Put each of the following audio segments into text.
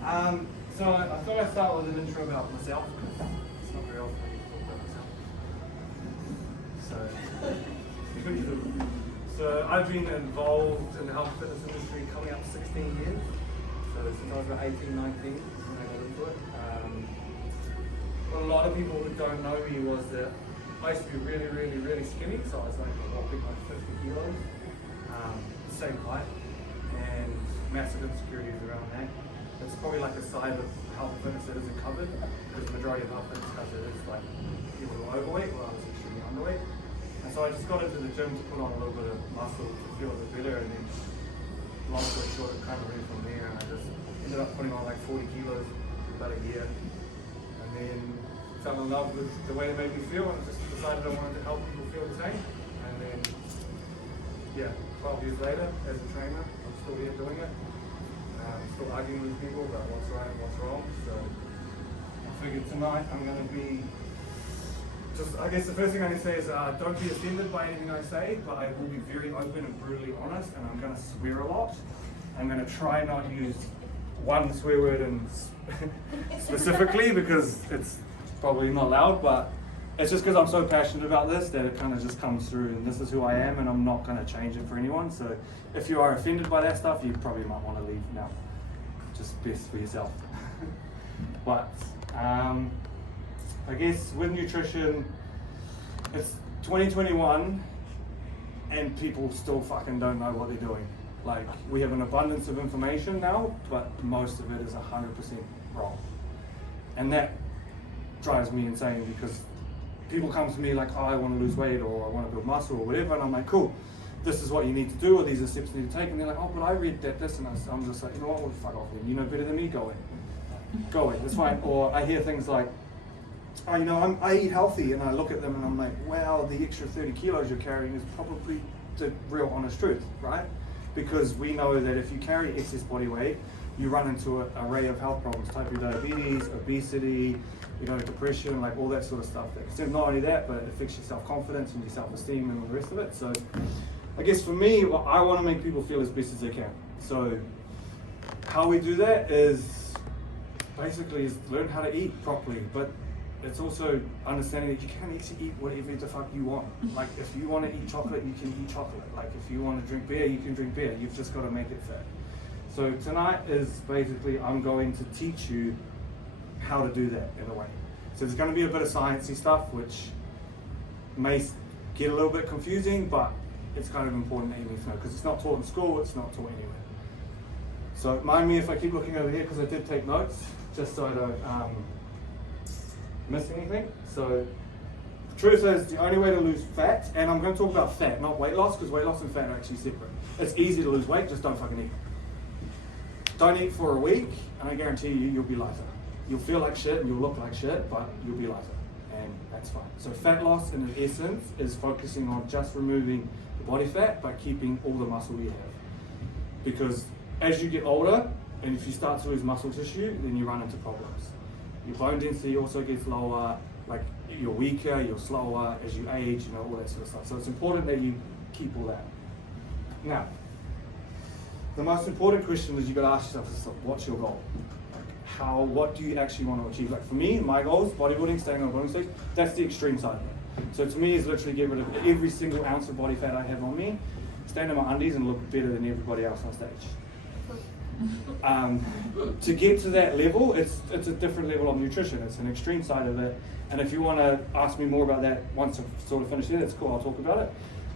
So I thought I'd start with an intro about myself. It's not very often I get to talk about myself. So I've been involved in the health and fitness industry coming up 16 years. So since I was about 18, 19 is when I got into it. What a lot of people who don't know me was that I used to be really skinny. So I was like, I think like 50 kilos, same height, and massive insecurities around that. It's probably like a side of health and fitness that isn't covered, because the majority of health and fitness covers is like people who are overweight, or I was extremely underweight. And so I just got into the gym to put on a little bit of muscle to feel a bit better, and then long story short, it kind of went from there, and I just ended up putting on like 40 kilos for about a year, and then fell in love with the way it made me feel, and just decided I wanted to help people feel the same. And then, yeah, 12 years later, as a trainer, I'm still here doing it. Still arguing with people about what's right and what's wrong. So I figured tonight I'm going to be I guess the first thing I need to say is don't be offended by anything I say, but I will be very open and brutally honest, and I'm going to swear a lot. I'm going to try not use one swear word and specifically because it's probably not loud, but it's just because I'm so passionate about this that it kind of just comes through, and this is who I am, and I'm not going to change it for anyone. So if you are offended by that stuff, you probably might want to leave now. Just best for yourself. But I guess with nutrition, it's 2021 and people still fucking don't know what they're doing. Like, we have an abundance of information now, but most of it is 100% wrong. And that drives me insane, because people come to me like, oh, I want to lose weight, or I want to build muscle, or whatever, and I'm like, cool, this is what you need to do, or these are steps you need to take, and they're like, oh, but I read that this, and I'm just like, you know what, well, fuck off, then. You know better than me, go in, it's fine. Or I hear things like, oh, you know, I eat healthy, and I look at them and I'm like, wow, the extra 30 kilos you're carrying is probably the real honest truth, right? Because we know that if you carry excess body weight, you run into an array of health problems, type 2 diabetes, obesity, you know, depression, like all that sort of stuff. So not only that, but it affects your self-confidence and your self-esteem and all the rest of it. So I guess for me, I want to make people feel as best as they can. So how we do that is basically learn how to eat properly, but it's also understanding that you can actually eat whatever the fuck you want. Like, if you want to eat chocolate, you can eat chocolate. Like, if you want to drink beer, you can drink beer. You've just got to make it fit. So tonight is basically, I'm going to teach you how to do that in a way. So there's going to be a bit of sciencey stuff, which may get a little bit confusing, but it's kind of important that you need to know, because it's not taught in school, it's not taught anywhere. So mind me if I keep looking over here, because I did take notes, just so I don't miss anything. So the truth is, the only way to lose fat, and I'm going to talk about fat, not weight loss, because weight loss and fat are actually separate. It's easy to lose weight, just don't fucking eat. Don't eat for a week, and I guarantee you, you'll be lighter. You'll feel like shit and you'll look like shit, but you'll be lighter, and that's fine. So fat loss, in essence, is focusing on just removing the body fat, but keeping all the muscle you have. Because as you get older, and if you start to lose muscle tissue, then you run into problems. Your bone density also gets lower, like you're weaker, you're slower as you age, you know, all that sort of stuff. So it's important that you keep all that. Now, the most important question is you've got to ask yourself is, what's your goal? Like, what do you actually want to achieve? Like for me, my goal is bodybuilding, staying on a bodybuilding stage. That's the extreme side of it. So to me, it's literally get rid of every single ounce of body fat I have on me, stand in my undies and look better than everybody else on stage. To get to that level, it's a different level of nutrition. It's an extreme side of it. And if you want to ask me more about that once I've sort of finished it, that's cool, I'll talk about it.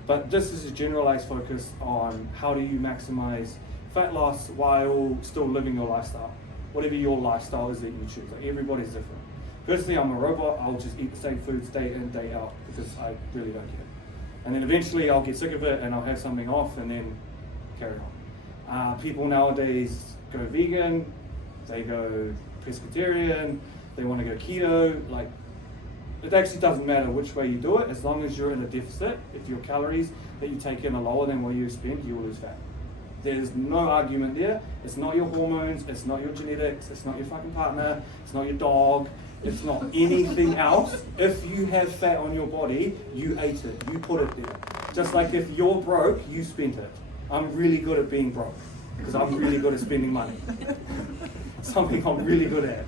But this is a generalized focus on how do you maximize fat loss while still living your lifestyle. Whatever your lifestyle is that you choose. Like, everybody's different. Personally, I'm a robot. I'll just eat the same foods day in, day out, because I really don't care. And then eventually I'll get sick of it and I'll have something off and then carry on. People nowadays go vegan, they go pescatarian, they want to go keto. Like, it actually doesn't matter which way you do it, as long as you're in a deficit. If your calories that you take in are lower than what you spend, you will lose fat. There's no argument there. It's not your hormones, it's not your genetics, it's not your fucking partner, it's not your dog, it's not anything else. If you have fat on your body, you ate it, you put it there. Just like if you're broke, you spent it. I'm really good at being broke. because I'm really good at spending money. Something I'm really good at.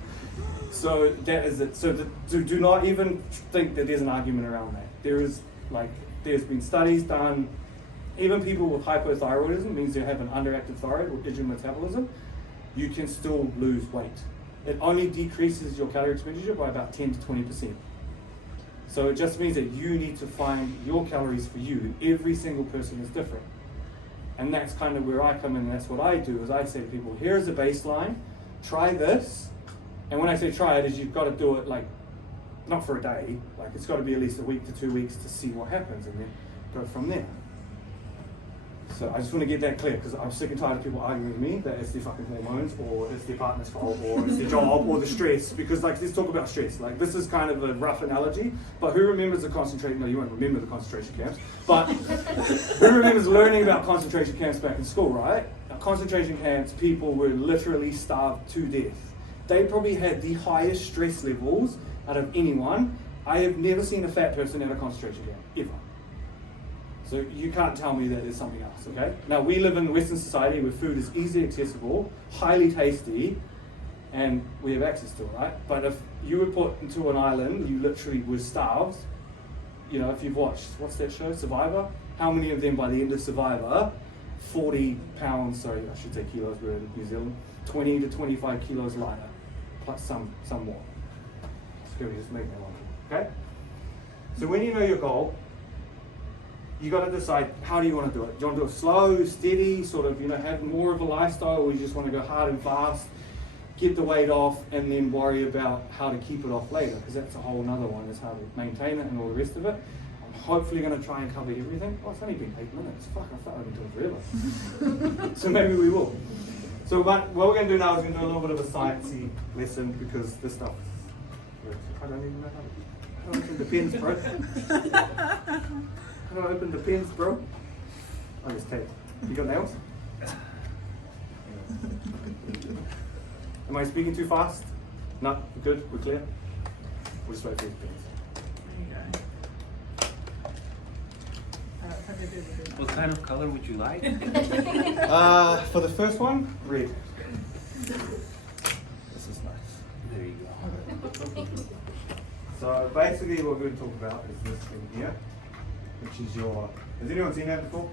So that is it. So do not even think that there's an argument around that. There's been studies done. Even people with hypothyroidism, means they have an underactive thyroid or digital metabolism, you can still lose weight. It only decreases your calorie expenditure by about 10 to 20%. So it just means that you need to find your calories for you. Every single person is different. And that's kind of where I come in, and that's what I do, is I say to people, here's a baseline, try this. And when I say try it, is you've got to do it not for a day, it's got to be at least a week to 2 weeks to see what happens, and then go from there. So I just want to get that clear, because I'm sick and tired of people arguing with me that it's their fucking hormones, or it's their partner's fault, or it's their job, or the stress, because let's talk about stress. This is kind of a rough analogy, but who remembers the concentration, no, you won't remember the concentration camps, but who remembers learning about concentration camps back in school, right? Now, concentration camps, people were literally starved to death. They probably had the highest stress levels out of anyone. I have never seen a fat person at a concentration camp, ever. So you can't tell me that there's something else, okay? Now, we live in Western society where food is easily accessible, highly tasty, and we have access to it, right? But if you were put into an island, you literally were starved. If you've watched, what's that show, Survivor? How many of them by the end of Survivor, 40 pounds, sorry, I should say kilos, we're in New Zealand, 20 to 25 kilos lighter, plus some more. Scary, just make that one, okay? So when you know your goal, you got to decide, how do you want to do it? Do you want to do it slow, steady, sort of, have more of a lifestyle, or you just want to go hard and fast, get the weight off, and then worry about how to keep it off later, because that's a whole another one, is how to maintain it and all the rest of it. I'm hopefully going to try and cover everything. Oh, it's only been 8 minutes. Fuck, I thought I'd been doing it forever. So maybe we will. So what we're going to do now is we're going to do a little bit of a sciencey lesson, because this stuff, I don't even know how to open the pens, bro. How do I open the pens, bro? I just tape. You got nails? Am I speaking too fast? No, we're good, we're clear. We'll just wait for the pens. There you go. What kind of color would you like? For the first one, red. This is nice. There you go. So basically what we're going to talk about is this thing here, which is has anyone seen that before?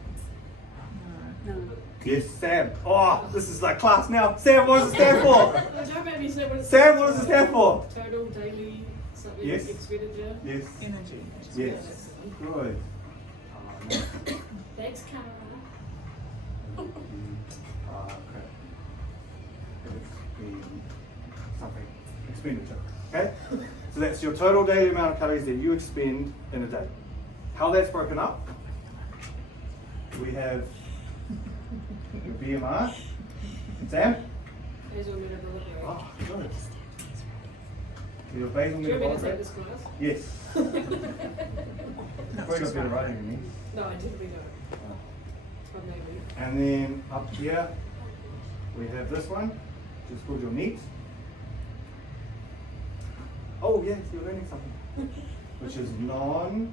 No. Yes, Sam. Oh, this is like class now. Sam, what does it stand for? Don't make me say what it Sam, what does it stand for? Total daily something Yes. expenditure. Yes. Energy. Yes. Good. Thanks, Cameron. Okay. Something. Expenditure. Okay? So that's your total daily amount of calories that you expend in a day. How that's broken up, we have your BMR. Sam? Basal metabolic rate. Oh, good. So your basal Do you want me to metabolic take rate? this class? Yes. Probably got better writing than me. No, I definitely don't. But maybe. And then up here, we have this one, which is called your NEAT. Oh yes, you're learning something. Which is non-exercise.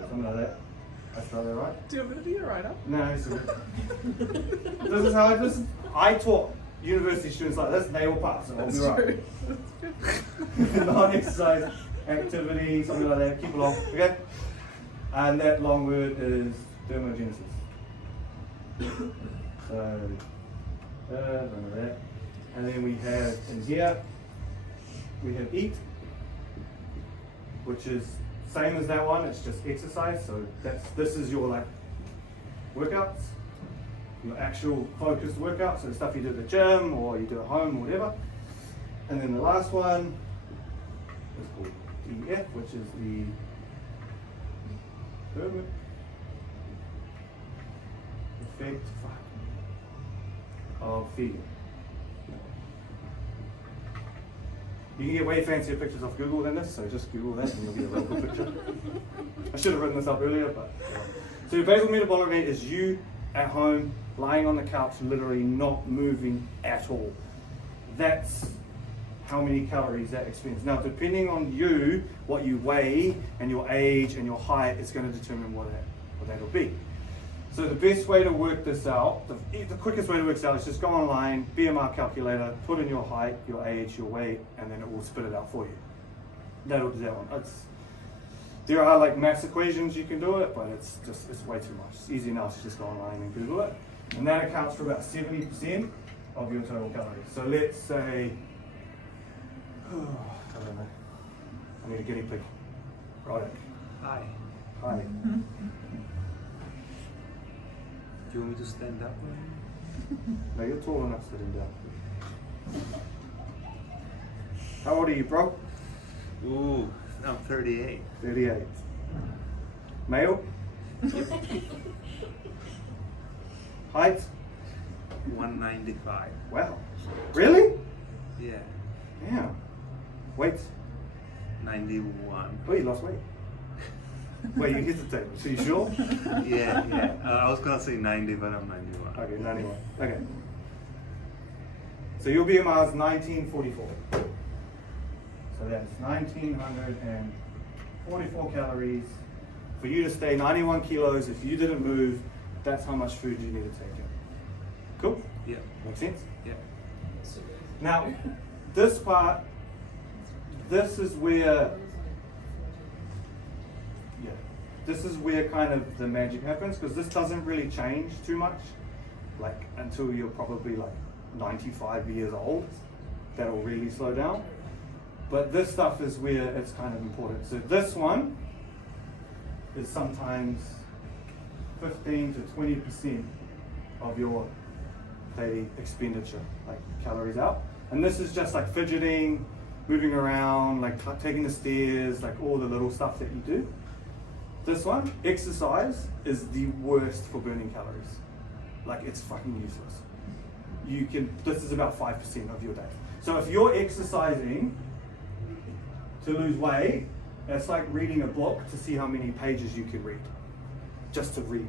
Something like that. I spelled that right? Do you want me to be a writer? No, it's okay. This is how I taught university students like this, they all pass, so I'll be right. Non-exercise activity, something like that, keep it long, okay? And that long word is thermogenesis. So, none of that. And then we have in here, we have eat, which is same as that one, it's just exercise. So this is your workouts, your actual focused workouts, so the stuff you do at the gym or you do at home or whatever. And then the last one is called EF, which is the effect of feeding. You can get way fancier pictures off Google than this, so just Google that and you'll get a real good picture. I should have written this up earlier, but so your basal metabolic rate is you at home, lying on the couch, literally not moving at all. That's how many calories that expends. Now, depending on you, what you weigh, and your age and your height, is going to determine what that'll be. So the best way to work this out, the quickest way to work this out is just go online, BMR calculator, put in your height, your age, your weight, and then it will spit it out for you. That'll do that one. There are like maths equations you can do it, but it's way too much. It's easy enough to just go online and Google it. And that accounts for about 70% of your total calories. So let's say, I don't know, I need a guinea pig. Right. Hi. Hi. Do you want me to stand up? No, you're tall enough sitting down. How old are you, bro? Ooh, I'm 38. 38. Male? Height? 195. Wow. Really? Yeah. Yeah. Weight? 91. Oh, you lost weight. Wait, you hesitate. So you sure? Yeah. I was gonna say 90, but I'm 91. Okay, 91. Okay. So your BMR is 1944. So that's 1944 calories. For you to stay 91 kilos, if you didn't move, that's how much food you need to take in. Cool? Yeah. Make sense? Yeah. Now, this part, this is where kind of the magic happens, because this doesn't really change too much, like until you're probably like 95 years old. That'll really slow down. But this stuff is where it's kind of important. So this one is sometimes 15 to 20% of your daily expenditure, like calories out. And this is just like fidgeting, moving around, like taking the stairs, like all the little stuff that you do. This one, exercise, is the worst for burning calories. Like, it's fucking useless. This is about 5% of your day. So if you're exercising to lose weight, it's like reading a book to see how many pages you can read. Just to read.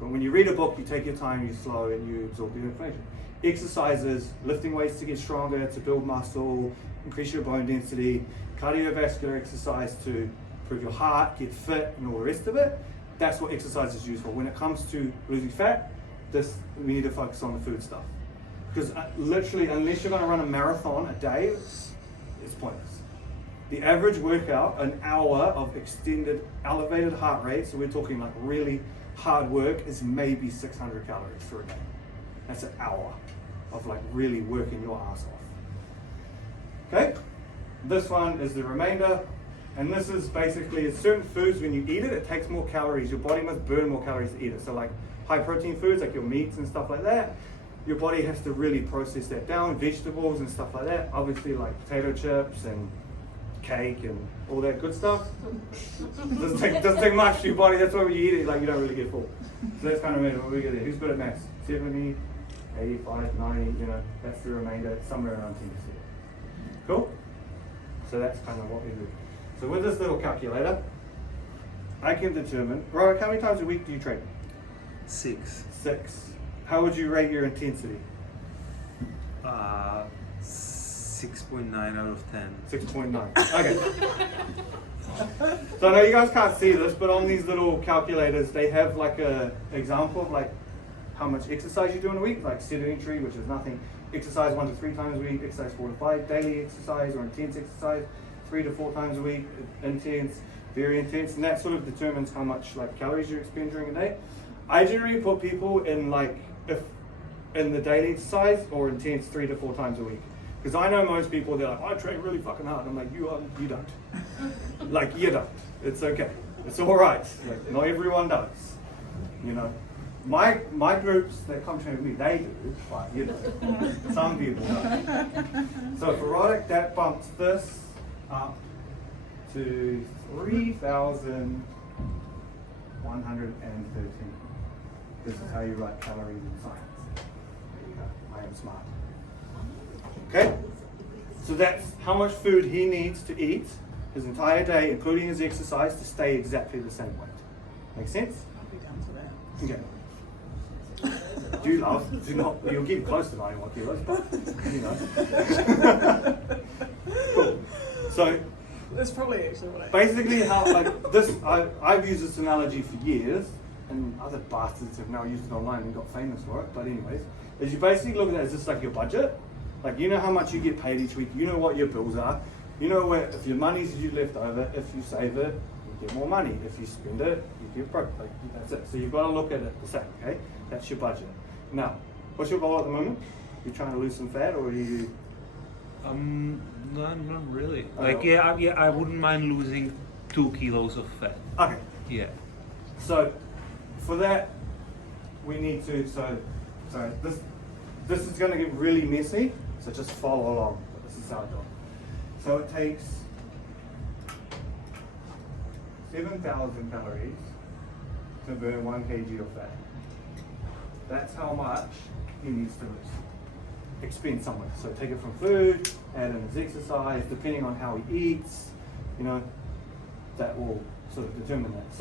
But when you read a book, you take your time, you slow, and you absorb the information. Exercises, lifting weights to get stronger, to build muscle, increase your bone density, cardiovascular exercise to improve your heart, get fit, and all the rest of it. That's what exercise is used for. When it comes to losing fat, we need to focus on the food stuff. Because literally, unless you're going to run a marathon a day, it's pointless. The average workout, an hour of extended, elevated heart rate, so we're talking like really hard work, is maybe 600 calories for a day. That's an hour of like really working your ass off. Okay? This one is the remainder. And this is basically certain foods, when you eat it, it takes more calories. Your body must burn more calories to eat it. So like high protein foods, like your meats and stuff like that, your body has to really process that down. Vegetables and stuff like that, obviously like potato chips and cake and all that good stuff. Doesn't take much for your body. That's why when you eat it, like you don't really get full. So that's kind of what we get there. Who's good at maths? 70, 85, 90, that's the remainder, somewhere around 10%. Cool? So that's kind of what we do. So with this little calculator, I can determine, Roderick, how many times a week do you train? 6. 6. How would you rate your intensity? 6.9 out of 10. 6.9. Okay. So I know you guys can't see this, but on these little calculators, they have like a example of like how much exercise you do in a week, like sedentary, which is nothing. Exercise 1 to 3 times a week, exercise 4 to 5, daily exercise or intense exercise 3 to 4 times a week, intense, very intense, and that sort of determines how much like calories you expend during a day. I generally put people in in the daily exercise or intense 3 to 4 times a week. Because I know most people, they're like, I train really fucking hard. I'm like, you don't. Like, you don't. It's okay. It's all right. Like, not everyone does. My groups that come train with me, they do, but some people don't. So for Roderick, that bumps this up to 3,113. This is how you write calories in science. There you go. I am smart. Okay? So that's how much food he needs to eat his entire day, including his exercise, to stay exactly the same weight. Make sense? I'll be down for that. Okay. Do do love, do not, you'll get close to 91 kilos, but, you know. Cool. So, That's probably actually what I basically how, like, this, I've used this analogy for years, and other bastards have now used it online and got famous for it, but anyways, is you basically look at it as just like your budget. Like, you know how much you get paid each week, you know what your bills are, you know where, if your money's you left over, if you save it, you get more money. If you spend it, you get broke. Like, that's it. So you've got to look at it the same, okay? That's your budget. Now, what's your goal at the moment? You trying to lose some fat, or are you? No, not really. Okay. Like, I wouldn't mind losing 2 kilos of fat. Okay. Yeah. So, for that, we need to. So this is going to get really messy. So just follow along. This is how I do it. So it takes 7,000 calories to burn 1 kg of fat. That's how much he needs to lose. Expend somewhere. So take it from food, add in his exercise, depending on how he eats, you know, that will sort of determine that.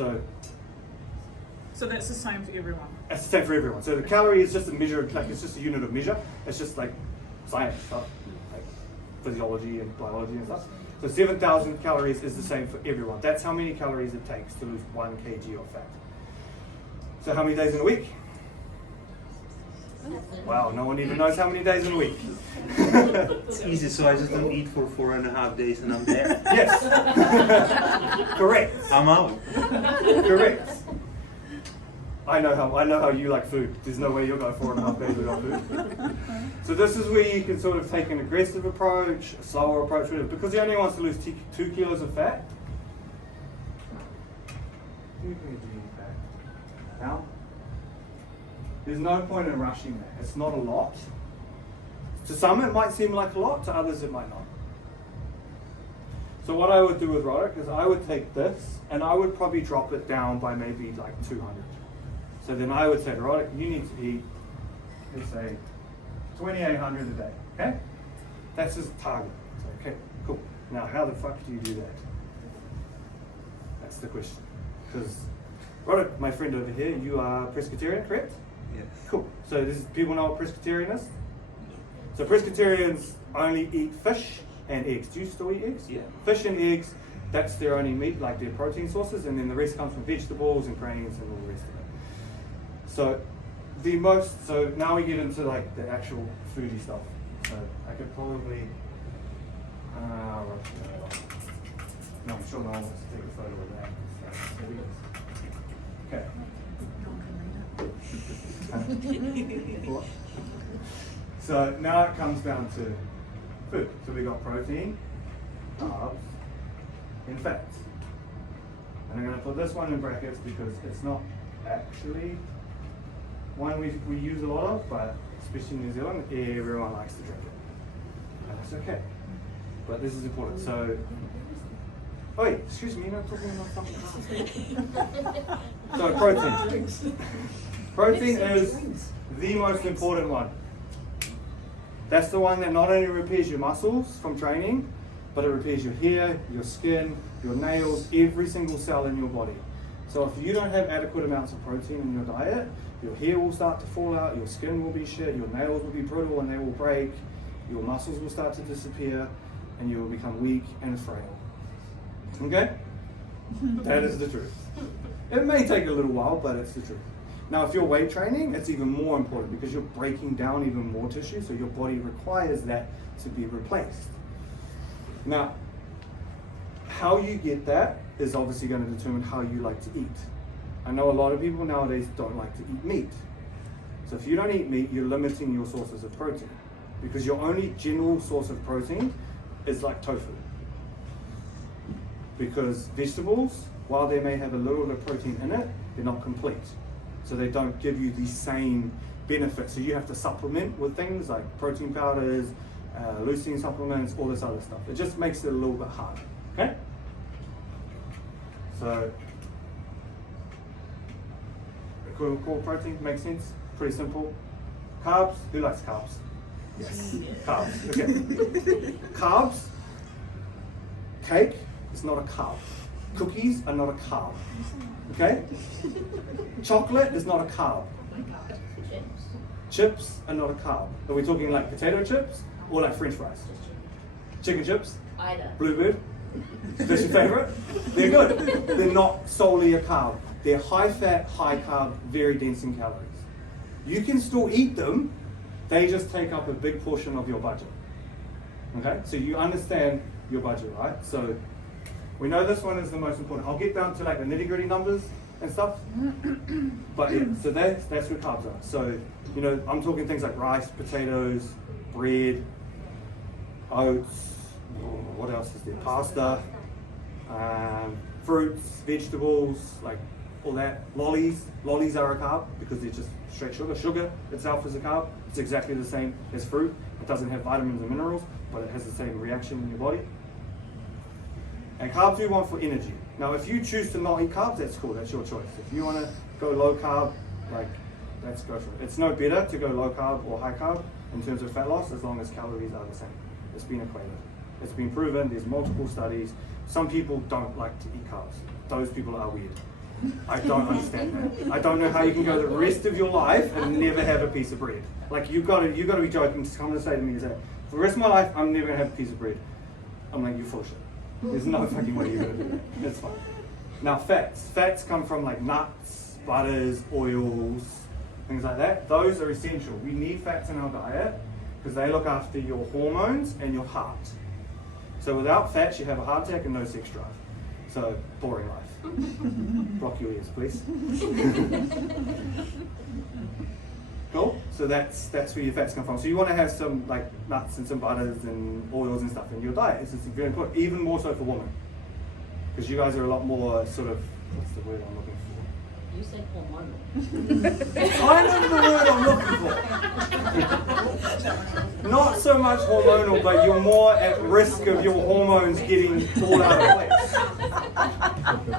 So that's the same for everyone. it's the same for everyone. So the calorie is just a measure, like it's just a unit of measure. It's just like science stuff, like physiology and biology and stuff. So 7,000 calories is the same for everyone. That's how many calories it takes to lose 1 kg of fat. So how many days in a week? Wow, no one even knows how many days in a week. It's easy, so I just don't eat for 4.5 days and I'm there. Yes. Correct. I'm out. Correct. I know how you like food. There's no way you'll go 4.5 days without food. So this is where you can sort of take an aggressive approach, a slower approach with it, because he only wants to lose 2 kilos of fat. 2 kg of fat. Now, there's no point in rushing that. It's not a lot. To some it might seem like a lot, to others it might not. So what I would do with Roderick is I would take this and I would probably drop it down by maybe like 200. So then I would say, Roderick, you need to eat, let's say, 2,800 a day, okay? That's his target. So, okay, cool. Now, how the fuck do you do that? That's the question. Because, Roderick, my friend over here, you are pescatarian, correct? Yes. Cool. So people know what pescatarian is? So pescatarians only eat fish and eggs. Do you still eat eggs? Yeah. Fish and eggs, that's their only meat, like their protein sources, and then the rest comes from vegetables and grains and all the rest of it. So now we get into like the actual foodie stuff. So I could probably, no, I'm sure no one wants to take a photo of that. Okay. So now it comes down to food. So we got protein, carbs, and fats. And I'm going to put this one in brackets because it's not actually one we use a lot of, but especially in New Zealand, everyone likes to drink it. And that's okay. But this is important. So, oi, excuse me, you're not talking about something. So protein. Protein is the most important one. That's the one that not only repairs your muscles from training, but it repairs your hair, your skin, your nails, every single cell in your body. So if you don't have adequate amounts of protein in your diet, your hair will start to fall out, your skin will be shit, your nails will be brittle and they will break, your muscles will start to disappear, and you will become weak and frail. Okay? That is the truth. It may take a little while, but it's the truth. Now, if you're weight training, it's even more important because you're breaking down even more tissue, so your body requires that to be replaced. Now, how you get that is obviously going to determine how you like to eat. I know a lot of people nowadays don't like to eat meat. So if you don't eat meat, you're limiting your sources of protein because your only general source of protein is like tofu. Because vegetables, while they may have a little bit of protein in it, they're not complete. So they don't give you the same benefits. So you have to supplement with things like protein powders, leucine supplements, all this other stuff. It just makes it a little bit harder, okay? So, core protein makes sense, pretty simple. Carbs, who likes carbs? Yes, carbs, okay. Carbs, cake is not a carb. Cookies are not a carb, okay? Chocolate is not a carb. chips are not a carb. Are we talking like potato chips or like French fries? Chicken chips? Either. Bluebird? Is this your favorite? They're good. They're not solely a carb. They're high fat, high carb, very dense in calories. You can still eat them, they just take up a big portion of your budget. Okay, so you understand your budget, right? So we know this one is the most important. I'll get down to like the nitty gritty numbers and stuff. But yeah, so that's where carbs are. So, you know, I'm talking things like rice, potatoes, bread, oats, what else is there? Pasta, fruits, vegetables, like all that. Lollies are a carb because they're just straight sugar. Sugar itself is a carb. It's exactly the same as fruit. It doesn't have vitamins and minerals, but it has the same reaction in your body. And carbs we want for energy. Now, if you choose to not eat carbs, that's cool. That's your choice. If you want to go low carb, like, let's go for it. It's no better to go low carb or high carb in terms of fat loss as long as calories are the same. It's been equated. It's been proven. There's multiple studies. Some people don't like to eat carbs. Those people are weird. I don't understand that. I don't know how you can go the rest of your life and never have a piece of bread. Like, you got to be joking to come and say to me, for the rest of my life, I'm never gonna have a piece of bread. I'm like, you're full of shit. There's no fucking way you're gonna do that. It's fine. Now, fats. Fats come from like nuts, butters, oils, things like that. Those are essential. We need fats in our diet because they look after your hormones and your heart. So without fats, you have a heart attack and no sex drive. So, boring life. Rock your ears, please. Cool. So that's where your fats come from. So you want to have some like nuts and some butters and oils and stuff in your diet. It's very important, even more so for women, because you guys are a lot more sort of, what's the word I'm looking for? You said hormonal. Kind of the word I'm looking for. Not so much hormonal, but you're more at risk of your hormones getting all out of place.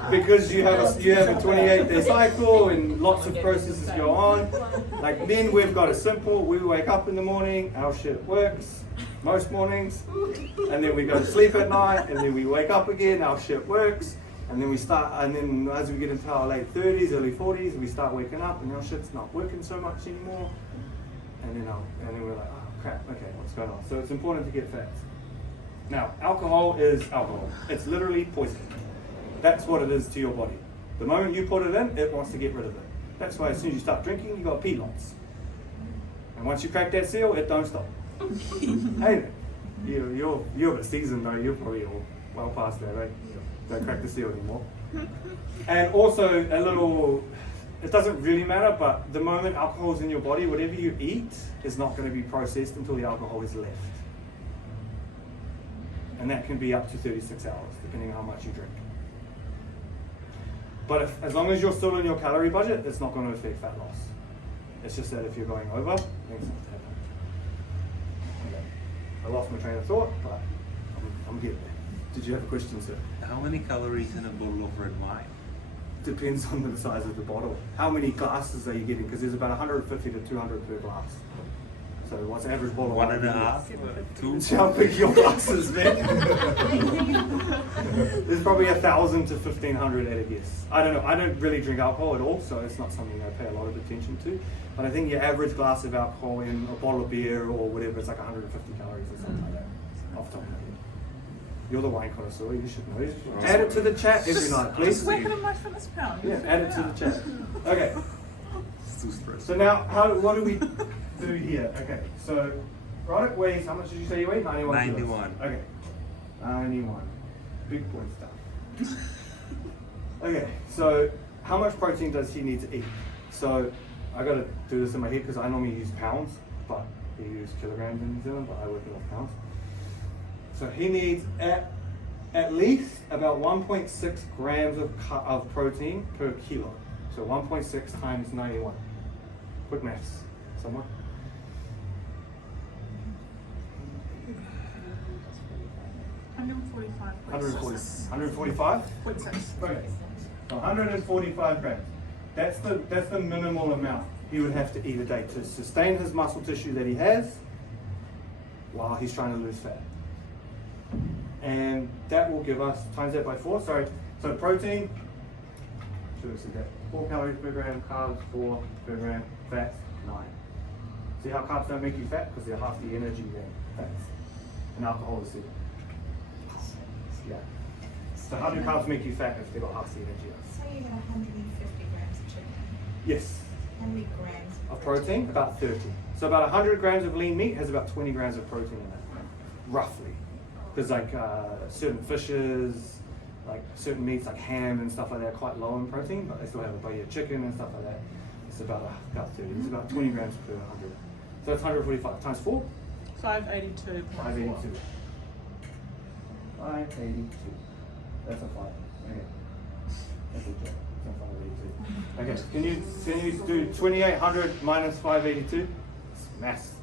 Because you have a 28-day cycle and lots of processes go on. Like men, we've got it simple. We wake up in the morning, our shit works most mornings, and then we go to sleep at night, and then we wake up again, our shit works. And then then as we get into our late 30s, early 40s, we start waking up and our shit's not working so much anymore. And then we're like, oh crap, okay, what's going on? So it's important to get fats. Now, alcohol is alcohol. It's literally poison. That's what it is to your body. The moment you put it in, it wants to get rid of it. That's why as soon as you start drinking, you got pee lots. And once you crack that seal, it don't stop. Hey, you're a bit seasoned though, you're probably all well past that, right? Don't crack the seal anymore. And also it doesn't really matter, but the moment alcohol is in your body, whatever you eat is not going to be processed until the alcohol is left. And that can be up to 36 hours, depending on how much you drink. But as long as you're still in your calorie budget, it's not going to affect fat loss. It's just that if you're going over, things have to happen. Okay. I lost my train of thought, but I'm getting there. Did you have a question, sir? How many calories in a bottle of red wine? Depends on the size of the bottle. How many glasses are you getting? Because there's about 150 to 200 per glass. So what's the average bottle? 1.5, 2. See how big your glasses, man. There's probably 1,000 to 1,500 at a guess. I don't know. I don't really drink alcohol at all, so it's not something I pay a lot of attention to. But I think your average glass of alcohol in a bottle of beer or whatever, it's like 150 calories or something like that. Off the top of my head. You're the wine connoisseur, you should know. Add it to the chat every night, please. Just working on my fitness pound. Yeah, add it to the chat. Okay. It's too stressful. So now, what do we do here? Okay, so Roddick weighs, how much did you say you weigh? 91 kilos. 91. Okay, 91. Big boy stuff. Okay, so how much protein does he need to eat? So I got to do this in my head because I normally use pounds, but we use kilograms in New Zealand, but I work in pounds. So he needs at least about 1.6 grams of protein per kilo. So 1.6 times 91. Quick maths, someone? 145? 0.6. Okay. So 145 grams. That's the minimal amount he would have to eat a day to sustain his muscle tissue that he has while he's trying to lose fat. And that will give us, times that by 4, sorry. So protein, should have said that. 4 calories per gram, carbs 4 per gram, fats 9. See how carbs don't make you fat? Because they're half the energy and fats. And alcohol is 7. Yeah. So how do carbs make you fat if they've got half the energy? Say you had 150 grams of chicken. Yes. How many grams Of protein? About 30. So about 100 grams of lean meat has about 20 grams of protein in it, roughly. Because like certain fishes, like certain meats like ham and stuff like that are quite low in protein, but they still have a body of chicken and stuff like that. It's about 30. It's about 20 grams per 100. So that's 145 times 4? 582. 582. 582. That's a 5. Okay. That's a joke. It's not 582. Okay. Can you do 2800 minus 582? It's maths.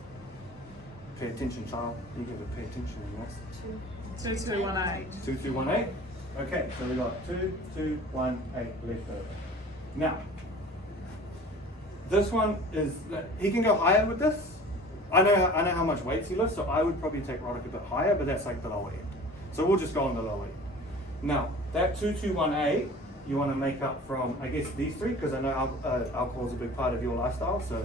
Pay attention, child. You gotta pay attention in maths. 2218. 2218. Okay, so we got 2218 left over. Now, this one is, he can go higher with this. I know how much weights he lifts, so I would probably take Roddick a bit higher, but that's like the lower end. So we'll just go on the lower end. Now, that 2218, you want to make up from, I guess, these three, because I know alcohol is a big part of your lifestyle, so.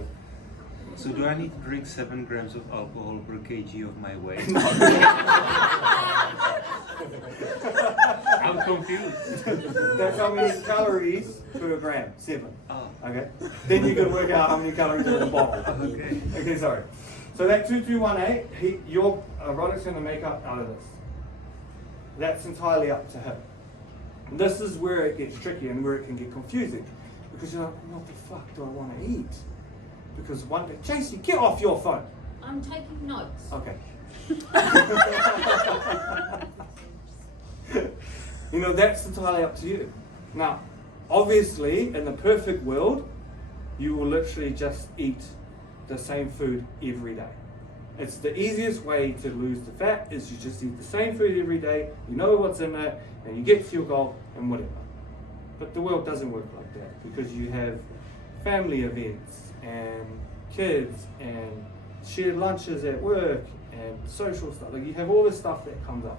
So do I need to drink 7 grams of alcohol per kg of my weight? I'm confused. That's how many calories per gram, 7. Oh. Okay. Then you can work out how many calories are in the bottle. Okay. Okay, sorry. So that 2218, your Roddick's going to make up out of this. That's entirely up to him. And this is where it gets tricky and where it can get confusing. Because you're like, what the fuck do I want to eat? Because one day, Chasey, get off your phone. I'm taking notes. Okay. You know, that's entirely up to you. Now, obviously, in the perfect world, you will literally just eat the same food every day. It's the easiest way to lose the fat is you just eat the same food every day, you know what's in it, and you get to your goal and whatever. But the world doesn't work like that because you have family events and kids and shared lunches at work and social stuff. Like you have all this stuff that comes up.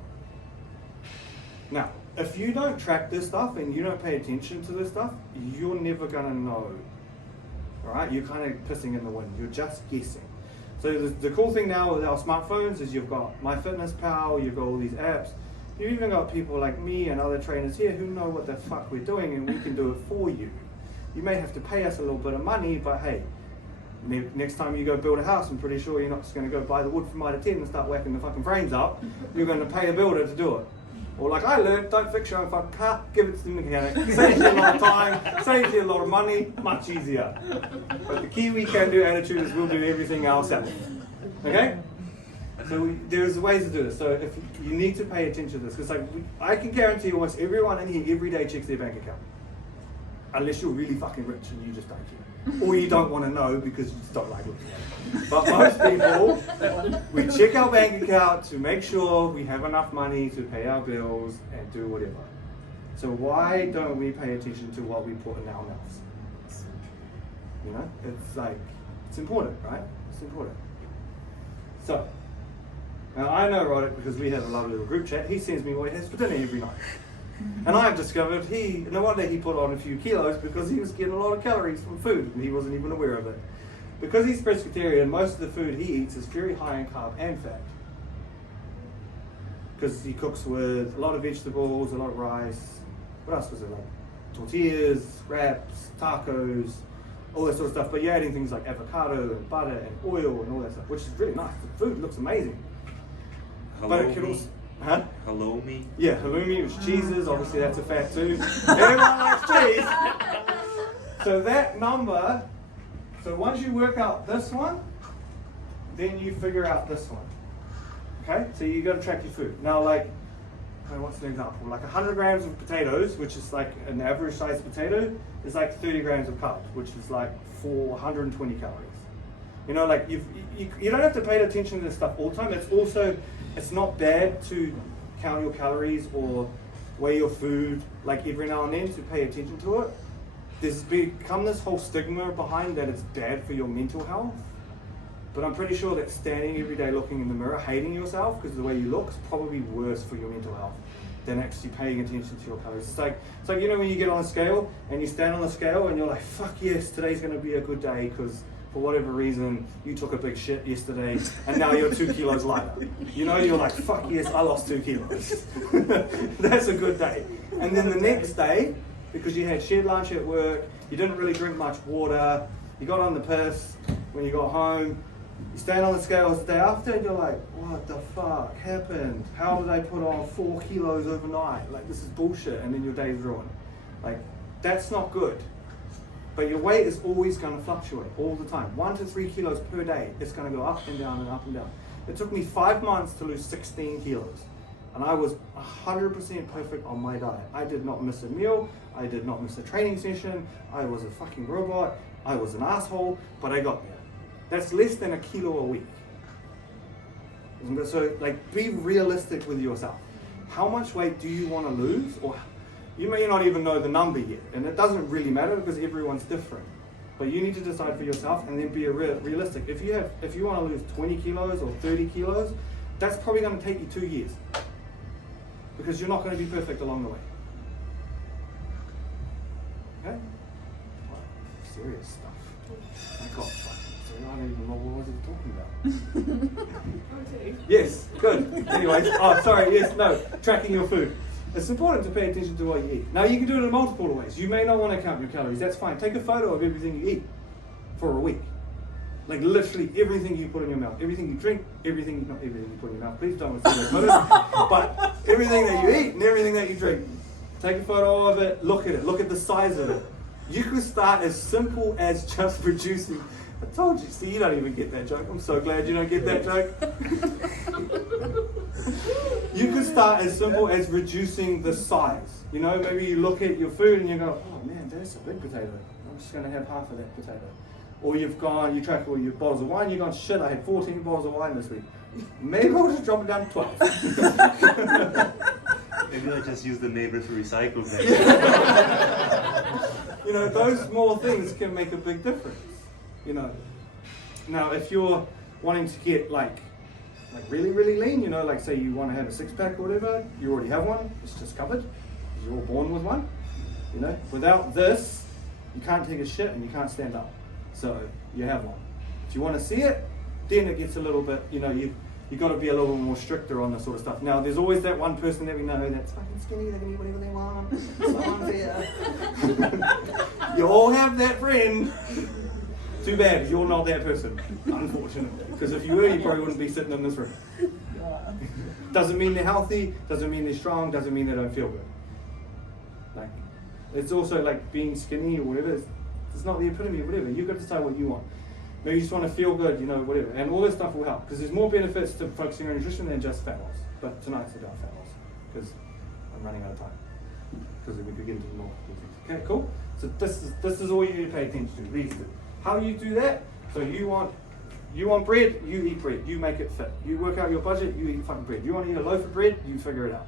Now, if you don't track this stuff and you don't pay attention to this stuff, you're never gonna know. Alright? You're kind of pissing in the wind. You're just guessing. So the cool thing now with our smartphones is you've got MyFitnessPal, you've got all these apps. You've even got people like me and other trainers here who know what the fuck we're doing and we can do it for you. You may have to pay us a little bit of money, but hey, next time you go build a house, I'm pretty sure you're not just going to go buy the wood from Mitre 10 and start whacking the fucking frames up. You're going to pay a builder to do it. Or like I learned, don't fix your own fucking car, give it to the mechanic. Saves you a lot of time, saves you a lot of money, much easier. But the Kiwi can-do attitude is we'll do everything ourselves. Okay? So there's ways to do this. So if you need to pay attention to this, because like I can guarantee you almost everyone in here every day checks their bank account. Unless you're really fucking rich and you just don't care. Or you don't want to know because you just don't like looking at it. But most people, we check our bank account to make sure we have enough money to pay our bills and do whatever. So why don't we pay attention to what we put in our mouths? You know, it's like, it's important, right? It's important. So, now I know Roddick because we have a lovely little group chat. He sends me what he has for dinner every night. And I've discovered no wonder he put on a few kilos because he was getting a lot of calories from food and he wasn't even aware of it. Because he's pescatarian, most of the food he eats is very high in carb and fat. Because he cooks with a lot of vegetables, a lot of rice. What else was it like? Tortillas, wraps, tacos, all that sort of stuff. But you're adding things like avocado and butter and oil and all that stuff, which is really nice. The food looks amazing. But it can also... Huh? Halloumi. Yeah, halloumi, which cheeses, obviously that's a fat too. Everyone likes cheese. So that number, so once you work out this one, then you figure out this one. Okay, so you got to track your food. Now like, what's an example? Like 100 grams of potatoes, which is like an average sized potato, is like 30 grams of carbs, which is like 420 calories. You know, like you don't have to pay attention to this stuff all the time. It's not bad to count your calories or weigh your food like every now and then to pay attention to it. There's become this whole stigma behind that it's bad for your mental health. But I'm pretty sure that standing every day looking in the mirror, hating yourself because of the way you look is probably worse for your mental health than actually paying attention to your calories. It's like you know when you get on a scale and you stand on the scale and you're like, fuck yes, today's going to be a good day because for whatever reason, you took a big shit yesterday and now you're 2 kilos lighter. You know, you're like, fuck yes, I lost 2 kilos. That's a good day. And then the next day, because you had shared lunch at work, you didn't really drink much water, you got on the piss when you got home, you stand on the scales the day after and you're like, what the fuck happened? How did I put on 4 kilos overnight? Like, this is bullshit, and then your day's ruined. Like, that's not good. But your weight is always going to fluctuate all the time. 1 to 3 kilos per day. It's going to go up and down and up and down. It took me 5 months to lose 16 kilos. And I was 100% perfect on my diet. I did not miss a meal. I did not miss a training session. I was a fucking robot. I was an asshole, but I got there. That's less than a kilo a week. So, like, be realistic with yourself. How much weight do you want to lose? Or you may not even know the number yet, and it doesn't really matter because everyone's different. But you need to decide for yourself and then be realistic. If you want to lose 20 kilos or 30 kilos, that's probably going to take you 2 years because you're not going to be perfect along the way. Okay? Serious stuff. I got fucking serious. I don't even know what was he talking about. Okay. Yes, good. Anyways, tracking your food. It's important to pay attention to what you eat. Now, you can do it in multiple ways. You may not want to count your calories. That's fine. Take a photo of everything you eat for a week. Like, literally everything you put in your mouth. Everything you drink, not everything you put in your mouth. Please don't see those photos. But everything that you eat and everything that you drink. Take a photo of it. Look at it. Look at the size of it. You could start as simple as just reducing. I told you. See, you don't even get that joke. I'm so glad you don't get that joke. You could start as simple as reducing the size. You know, maybe you look at your food and you go, oh man, that's a big potato. I'm just going to have half of that potato. Or you track all your bottles of wine, you've gone, shit, I had 14 bottles of wine this week. Maybe I'll just drop it down to 12. Maybe I just use the neighbors to recycle things. You know, those small things can make a big difference. You know, now if you're wanting to get like really, really lean, you know, like say you want to have a 6-pack or whatever, you already have one, it's just covered. You're all born with one. You know, without this, you can't take a shit and you can't stand up. So you have one. If you want to see it, then it gets a little bit, you know, you got to be a little more stricter on this sort of stuff. Now, there's always that one person that we know that's fucking skinny, they can eat whatever they want. It's so unfair. You all have that friend. Too bad, you're not that person, unfortunately. Because if you were, you probably wouldn't be sitting in this room. Doesn't mean they're healthy, doesn't mean they're strong, doesn't mean they don't feel good. Like, it's also like being skinny or whatever. It's not the epitome of whatever. You've got to decide what you want. Maybe you just want to feel good, you know, whatever. And all this stuff will help. Because there's more benefits to focusing on nutrition than just fat loss. But tonight's about fat loss. Because I'm running out of time. Because we could get into more things. Okay, cool. So this is all you need to pay attention to. These two. How do you do that? So you want bread, you eat bread. You make it fit. You work out your budget, you eat fucking bread. You want to eat a loaf of bread, you figure it out.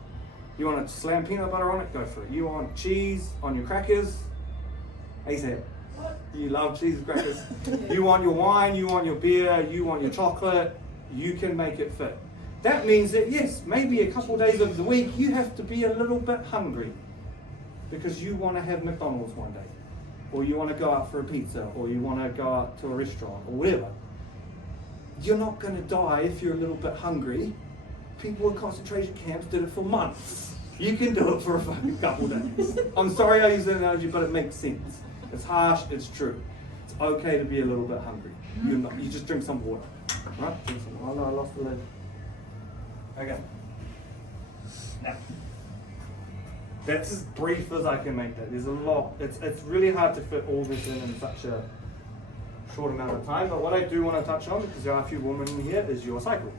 You want to slam peanut butter on it, go for it. You want cheese on your crackers, ASAP. You love cheese and crackers. You want your wine, you want your beer, you want your chocolate, you can make it fit. That means that yes, maybe a couple days of the week you have to be a little bit hungry because you want to have McDonald's one day, or you want to go out for a pizza, or you want to go out to a restaurant, or whatever. You're not going to die if you're a little bit hungry. People in concentration camps did it for months. You can do it for a fucking couple days. I'm sorry I use that analogy, but it makes sense. It's harsh, it's true. It's okay to be a little bit hungry. You just drink some water. Right? Drink some water. Oh no, I lost the lid. Okay. Now, that's as brief as I can make that. There's a lot. It's really hard to fit all this in such a short amount of time. But what I do want to touch on, because there are a few women in here, is your cycle.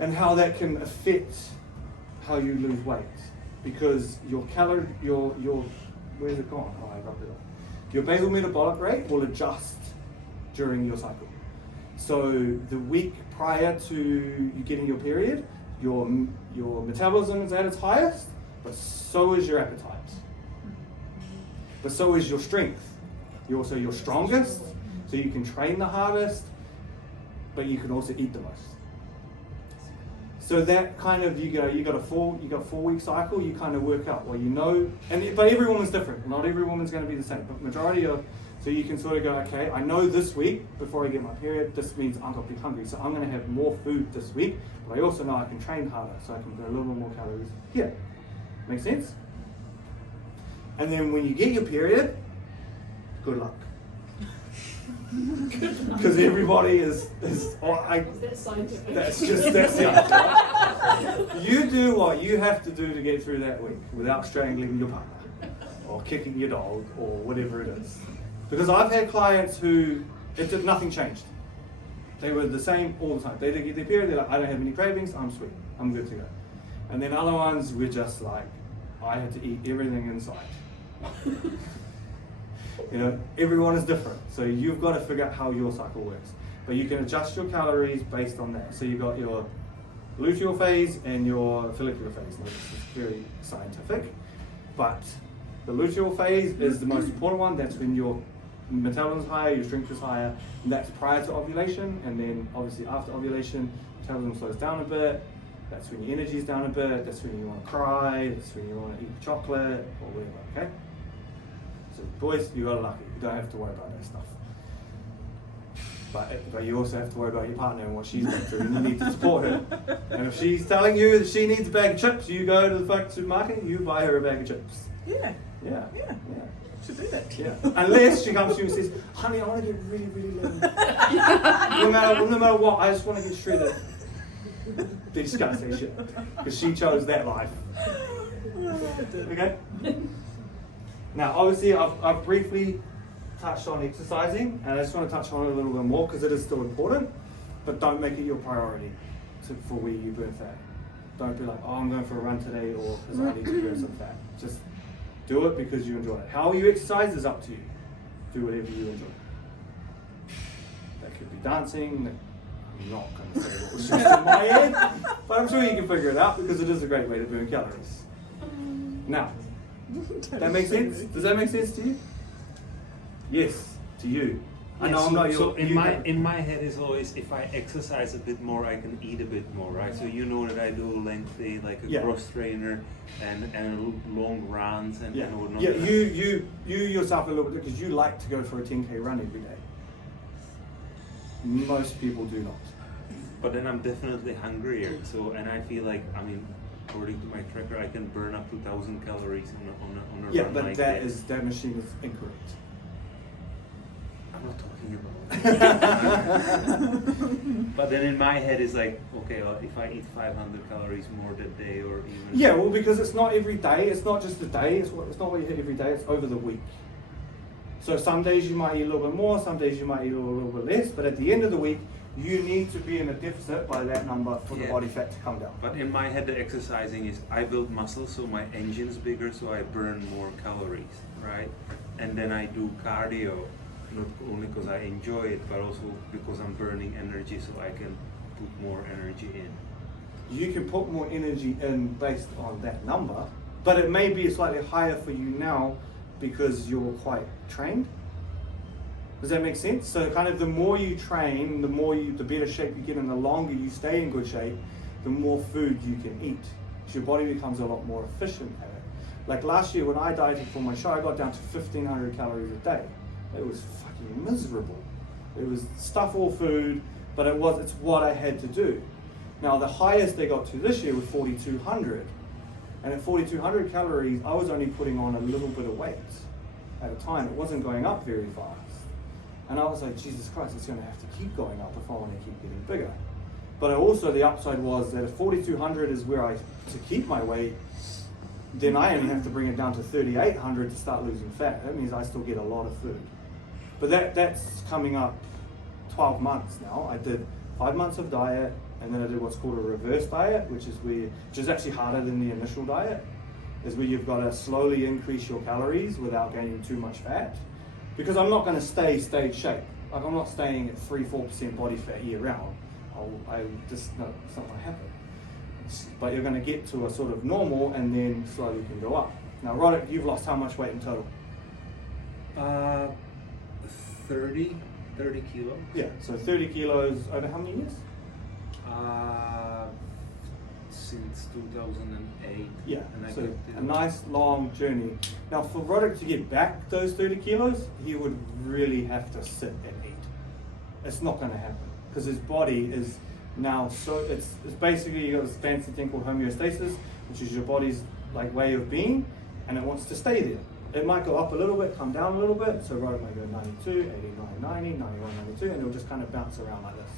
And how that can affect how you lose weight. Because your where's it gone? Oh, I rubbed it off. Your basal metabolic rate will adjust during your cycle. So the week prior to you getting your period, your metabolism is at its highest, but so is your appetite. But so is your strength. You're also your strongest, so you can train the hardest, but you can also eat the most. So that kind of, you got a 4-week cycle, you kind of work out, well, you know, but every woman's different. Not every woman's going to be the same, but majority of, so you can sort of go, okay, I know this week, before I get my period, this means I'm going to be hungry, so I'm going to have more food this week, but I also know I can train harder, so I can burn a little bit more calories here. Make sense? And then when you get your period, good luck. Because everybody is Is that scientific? that's it. You do what you have to do to get through that week without strangling your partner or kicking your dog or whatever it is. Because I've had clients who nothing changed. They were the same all the time. They get their period, they're like, I don't have any cravings, I'm sweet, I'm good to go. And then other ones were just like, I had to eat everything in sight. You know, everyone is different, so you've got to figure out how your cycle works. But you can adjust your calories based on that. So you've got your luteal phase and your follicular phase. Now, this is very scientific, but the luteal phase is the most important one. That's when your metabolism is higher, your strength is higher, and that's prior to ovulation. And then obviously after ovulation, metabolism slows down a bit. That's when your energy is down a bit. That's when you want to cry. That's when you want to eat chocolate or whatever. Okay. So boys, you got lucky. You don't have to worry about that stuff. But you also have to worry about your partner and what she's going through, and you need to support her. And if she's telling you that she needs a bag of chips, you go to the fucking supermarket, you buy her a bag of chips. Yeah. Yeah. Yeah. Yeah. Should do that. Yeah. Unless she comes to you and says, honey, I want to get really, really lean. no matter what, I just want to get shredded. They just can't say shit. Because she chose that life. Okay? Now, obviously, I've briefly touched on exercising, and I just want to touch on it a little bit more because it is still important, but don't make it your priority for where you burn fat. Don't be like, oh, I'm going for a run today, or because I need to burn some fat. Just do it because you enjoy it. How you exercise is up to you. Do whatever you enjoy. That could be dancing. I'm not going to say what was just in my head, but I'm sure you can figure it out because it is a great way to burn calories. Now, that makes sense? Does that make sense to you? Yes, to you. I know I'm not your. So in my head is always, if I exercise a bit more, I can eat a bit more, right? So you know that I do lengthy, like a cross trainer and long runs and whatnot. Yeah, you yourself a little bit because you like to go for a 10K run every day. Most people do not. But then I'm definitely hungrier. So, and I feel like, I mean, according to my tracker, I can burn up to 1,000 calories on a run but like that machine is incorrect. I'm not talking about it. But then in my head it's like, okay, well, if I eat 500 calories more that day or even... Yeah, well, because it's not every day. It's not just a day. It's not what you hit every day. It's over the week. So some days you might eat a little bit more. Some days you might eat a little bit less. But at the end of the week, you need to be in a deficit by that number for the body fat to come down. But in my head, the exercising is I build muscle, so my engine's bigger, so I burn more calories, right? And then I do cardio, not only because I enjoy it, but also because I'm burning energy, so I can put more energy in. You can put more energy in based on that number, but it may be slightly higher for you now because you're quite trained. Does that make sense? So kind of the more you train, the better shape you get, and the longer you stay in good shape, the more food you can eat. So your body becomes a lot more efficient at it. Like last year when I dieted for my show, I got down to 1,500 calories a day. It was fucking miserable. It was stuff all food, but it's what I had to do. Now the highest they got to this year was 4,200. And at 4,200 calories, I was only putting on a little bit of weight at a time. It wasn't going up very fast. And I was like, Jesus Christ, it's going to have to keep going up if I want to keep getting bigger. But also the upside was that if 4,200 is where to keep my weight, then I only have to bring it down to 3,800 to start losing fat. That means I still get a lot of food. But that's coming up 12 months now. I did 5 months of diet, and then I did what's called a reverse diet, which is actually harder than the initial diet, is where you've got to slowly increase your calories without gaining too much fat. Because I'm not going to stay stage shape. Like I'm not staying at 3-4% body fat year round. It's not going to happen. But you're going to get to a sort of normal and then slowly can go up. Now, Roddick, you've lost how much weight in total? 30 kilos. Yeah, so 30 kilos over how many years? since 2008. Yeah, and I so kept a it. nice long journey. Now for Roderick to get back those 30 kilos, he would really have to sit and eat. It's not going to happen because his body is now so, it's basically, you got this fancy thing called homeostasis, which is your body's like way of being, and it wants to stay there. It might go up a little bit, come down a little bit, so Roderick might go 92, 89, 90, 91, 92, and it'll just kind of bounce around like this.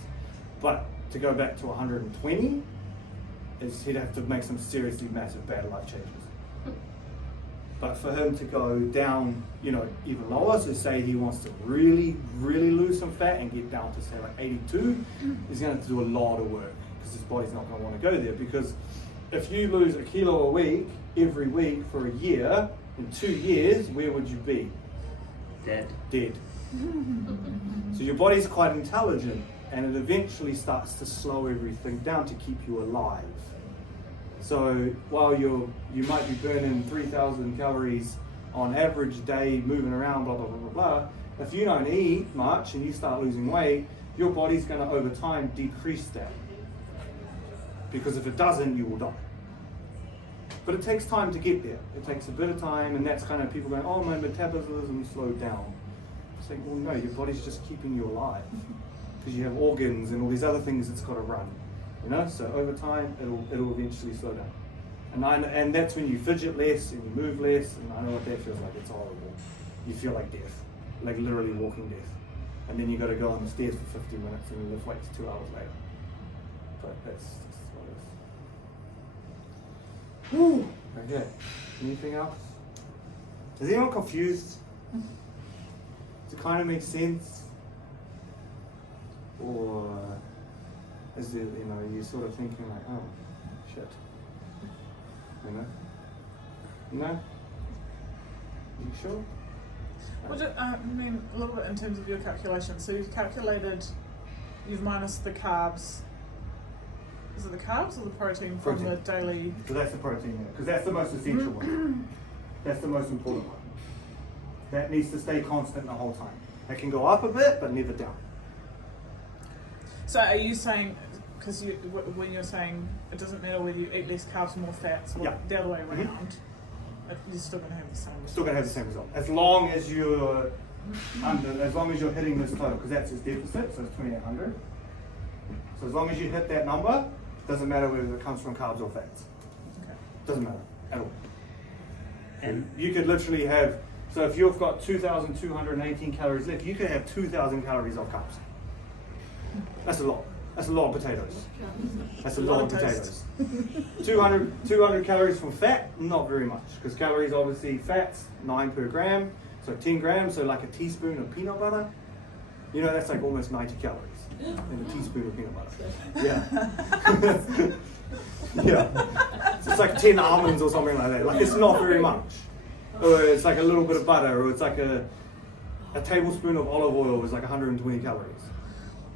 But to go back to 120, he'd have to make some seriously massive bad life changes. But for him to go down, you know, even lower, so say he wants to really, really lose some fat and get down to say like 82, he's going to have to do a lot of work because his body's not going to want to go there. Because if you lose a kilo a week, every week for a year, in 2 years, where would you be? Dead. Dead. So your body's quite intelligent, and it eventually starts to slow everything down to keep you alive. So while you might be burning 3,000 calories on average day, moving around, blah, blah, blah, blah, blah, if you don't eat much and you start losing weight, your body's going to over time decrease that. Because if it doesn't, you will die. But it takes time to get there. It takes a bit of time, and that's kind of people going, oh, my metabolism slowed down. It's like, well, no, your body's just keeping you alive. Because you have organs and all these other things it's got to run. You know, so over time, it'll eventually slow down. And that's when you fidget less and you move less, and I know what that feels like. It's horrible. You feel like death, like literally walking death. And then you got to go on the stairs for 50 minutes and you lift weights 2 hours later. But that's what it is. Whew. Okay. Anything else? Is anyone confused? Does it kind of make sense? Or is it, you know, you're sort of thinking like, oh, shit. You know? No? You sure? Well, I mean, a little bit in terms of your calculation. So you've calculated, you've minus the carbs. Is it the carbs or the protein from Protein. the daily? So that's the protein there, because that's the most essential one. That's the most important one. That needs to stay constant the whole time. It can go up a bit, but never down. So are you saying, because when you're saying it doesn't matter whether you eat less carbs or more fats, or Yeah. the other way around, you're still going to have the same result? Still going to have the same result. As long as you're as long as you're hitting this total, because that's his deficit, so it's 2,800. So as long as you hit that number, doesn't matter whether it comes from carbs or fats. Okay. Doesn't matter at all. And You could literally have, so if you've got 2,218 calories left, you could have 2,000 calories of carbs. That's a lot. That's a lot of potatoes. That's a lot of toast. potatoes. 200 calories from fat, not very much. Because calories, obviously, fats, 9 per gram. So 10 grams, so like a teaspoon of peanut butter. You know, that's like almost 90 calories in a teaspoon of peanut butter. Yeah. Yeah. So it's like 10 almonds or something like that. Like, it's not very much. Or it's like a little bit of butter, or it's like a tablespoon of olive oil is like 120 calories.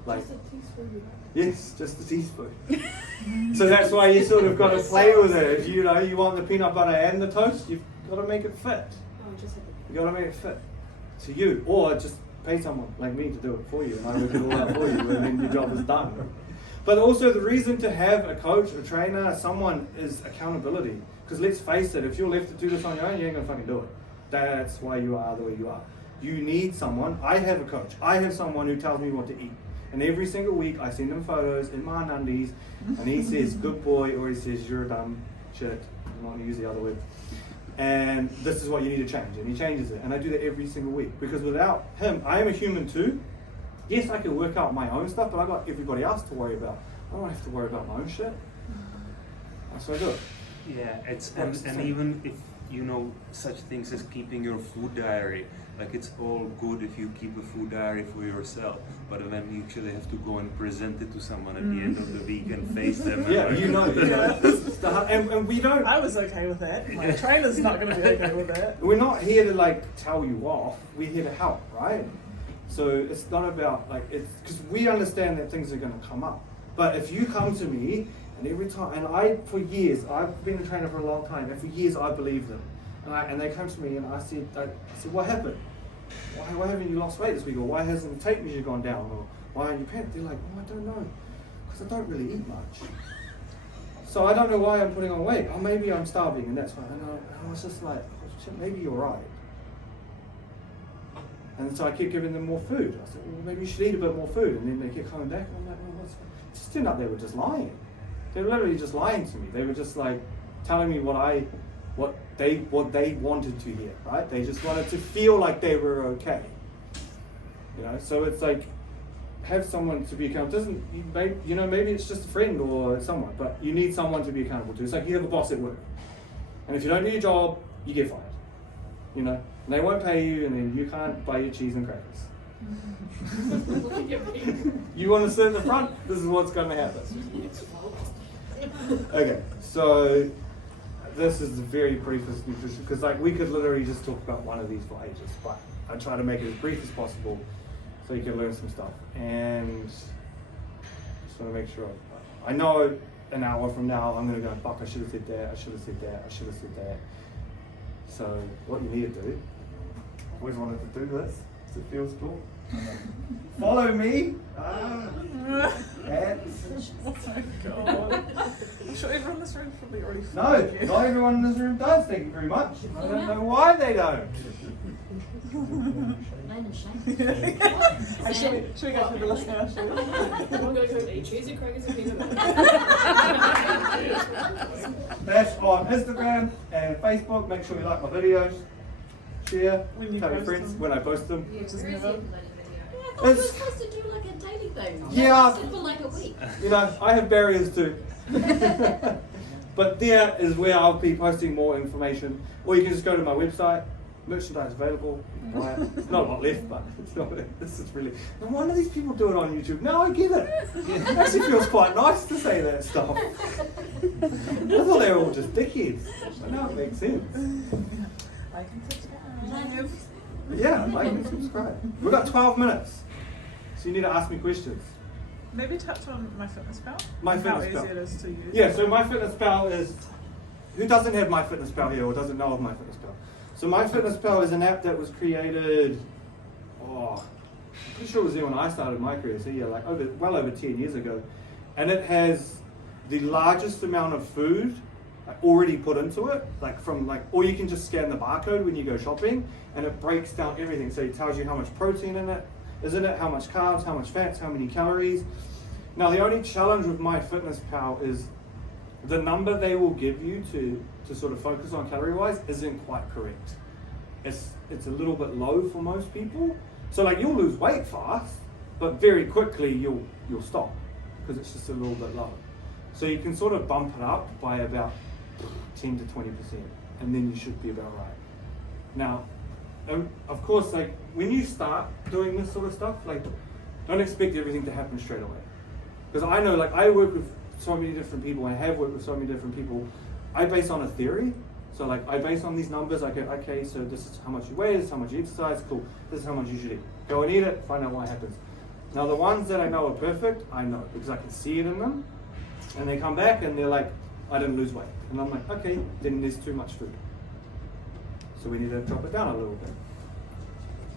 Like, yes, just a teaspoon. So that's why you sort of got to play with it. If you know you want the peanut butter and the toast, you've got to make it fit. You got to make it fit to you, or just pay someone like me to do it for you, and I work it all out for you, and then your job is done. But also the reason to have a coach, a trainer, someone is accountability. Because let's face it, if you're left to do this on your own, you ain't gonna fucking do it. That's why you are the way you are. You need someone. I have a coach. I have someone who tells me what to eat. And every single week I send him photos in my undies, and he says, good boy, or he says, you're a dumb shit. I'm not gonna use the other word. And this is what you need to change. And he changes it. And I do that every single week. Because without him, I am a human too. Yes, I can work out my own stuff, but I got everybody else to worry about. I don't have to worry about my own shit. That's what I do. Yeah, and even if you know such things as keeping your food diary, like it's all good if you keep a food diary for yourself, but then you actually have to go and present it to someone at the end of the week and face them. Yeah, and you know. And we don't. I was okay with that. My trainer's not going to be okay with that. We're not here to like tell you off. We're here to help, right? So it's not about like it's because we understand that things are going to come up. But if you come to me and every time, and for years, I've been a trainer for a long time, and for years I believed them, and they come to me and I said, what happened? Why haven't you lost weight this week? Or why hasn't the tape measure gone down? Or why aren't you panicked? They're like, oh, I don't know, because I don't really eat much. So I don't know why I'm putting on weight. Oh, maybe I'm starving, and that's why. And I was just like, oh, shit, maybe you're right. And so I kept giving them more food. I said, well, maybe you should eat a bit more food. And then they kept coming back, and I'm like, well, what's... It just turned out they were just lying. They were literally just lying to me. They were just like telling me what they wanted to hear, right? They just wanted to feel like they were okay. You know, so it's like, have someone to be accountable. Maybe it's just a friend or someone, but you need someone to be accountable to. It's like you have a boss at work, and if you don't do your job, you get fired. You know, and they won't pay you, and then you can't buy your cheese and crackers. You want to sit in the front? This is what's going to happen. Okay, so this is the very briefest nutrition, because like we could literally just talk about one of these for ages, but I try to make it as brief as possible so you can learn some stuff. And just want to make sure I know an hour from now I'm going to go, fuck, I should have said that, I should have said that, I should have said that. So what you need to do, always wanted to do this, because it feels cool. Follow me. Oh my god. I'm sure everyone in this room probably already followed you. No, not everyone in this room does, thank you very much. I don't know why they don't. Hey, should we go through the list now? Shall we? I'm going to eat cheesy crackers and peanut butter. That's on Instagram and Facebook. Make sure you like my videos. Share. When you tell your post friends them. when I post them. Which is never. I thought we were supposed to do like a daily thing. Yeah. Lasted for like a week. You know, I have barriers too. But there is where I'll be posting more information. Or you can just go to my website. Merchandise available. You can buy it. There's not a lot left, but it's not. This is really. No wonder these people do it on YouTube. No, I get it. It actually feels quite nice to say that stuff. I thought they were all just dickheads. But now it makes sense. Like and subscribe. Yeah, like and subscribe. We've got 12 minutes, so you need to ask me questions. Maybe touch on MyFitnessPal. MyFitnessPal. How easy it is to use. Yeah, so MyFitnessPal is, who doesn't have MyFitnessPal here or doesn't know of MyFitnessPal? So MyFitnessPal is an app that was created, I'm pretty sure it was there when I started my career, so yeah, like well over 10 years ago. And it has the largest amount of food already put into it, or you can just scan the barcode when you go shopping, and it breaks down everything. So it tells you how much protein is in it, how much carbs, how much fats, how many calories. Now the only challenge with MyFitnessPal is the number they will give you to sort of focus on calorie-wise isn't quite correct. It's a little bit low for most people. So like you'll lose weight fast, but very quickly you'll stop because it's just a little bit low. So you can sort of bump it up by about 10 to 20%, and then you should be about right. Now, of course, like when you start doing this sort of stuff, like don't expect everything to happen straight away. Because I know, like I work with so many different people, I have worked with so many different people. I base on a theory. So like I base on these numbers, I go, okay, so this is how much you weigh, this is how much you exercise, cool. This is how much you should eat. Go and eat it, find out what happens. Now the ones that I know are perfect, I know because I can see it in them. And they come back and they're like, I didn't lose weight. And I'm like, okay, then there's too much food. So we need to drop it down a little bit.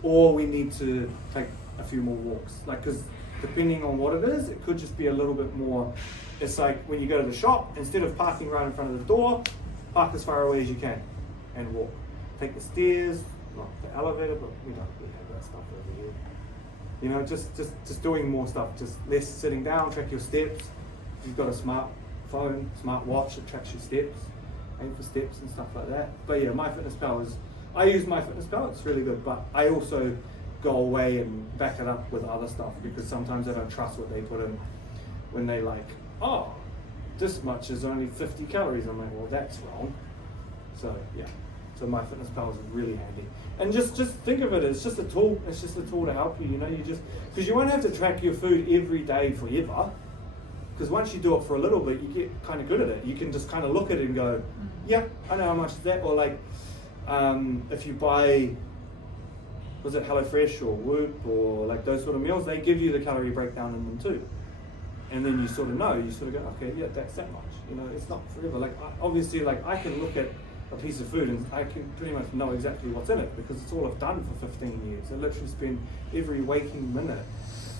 Or we need to take a few more walks. Like, because depending on what it is, it could just be a little bit more. It's like when you go to the shop, instead of parking right in front of the door, park as far away as you can and walk. Take the stairs, not the elevator, but we don't really have that stuff over here. You know, just doing more stuff, just less sitting down, track your steps. If you've got a smartphone, smart watch that tracks your steps, aim for steps and stuff like that. But yeah, MyFitnessPal I use MyFitnessPal, it's really good, but I also go away and back it up with other stuff because sometimes I don't trust what they put in when they like, oh, this much is only 50 calories. I'm like, well, that's wrong. So yeah, so MyFitnessPal is really handy. And just think of it as just a tool. It's just a tool to help you. You know, because you won't have to track your food every day forever. Because once you do it for a little bit, you get kind of good at it. You can just kind of look at it and go, yeah, I know how much is that. Or like, if you buy, was it HelloFresh or Whoop or like those sort of meals, they give you the calorie breakdown in them too. And then you sort of know, you sort of go, okay, yeah, that's that much. You know, it's not forever. Like obviously, like I can look at a piece of food and I can pretty much know exactly what's in it because it's all I've done for 15 years. I literally spend every waking minute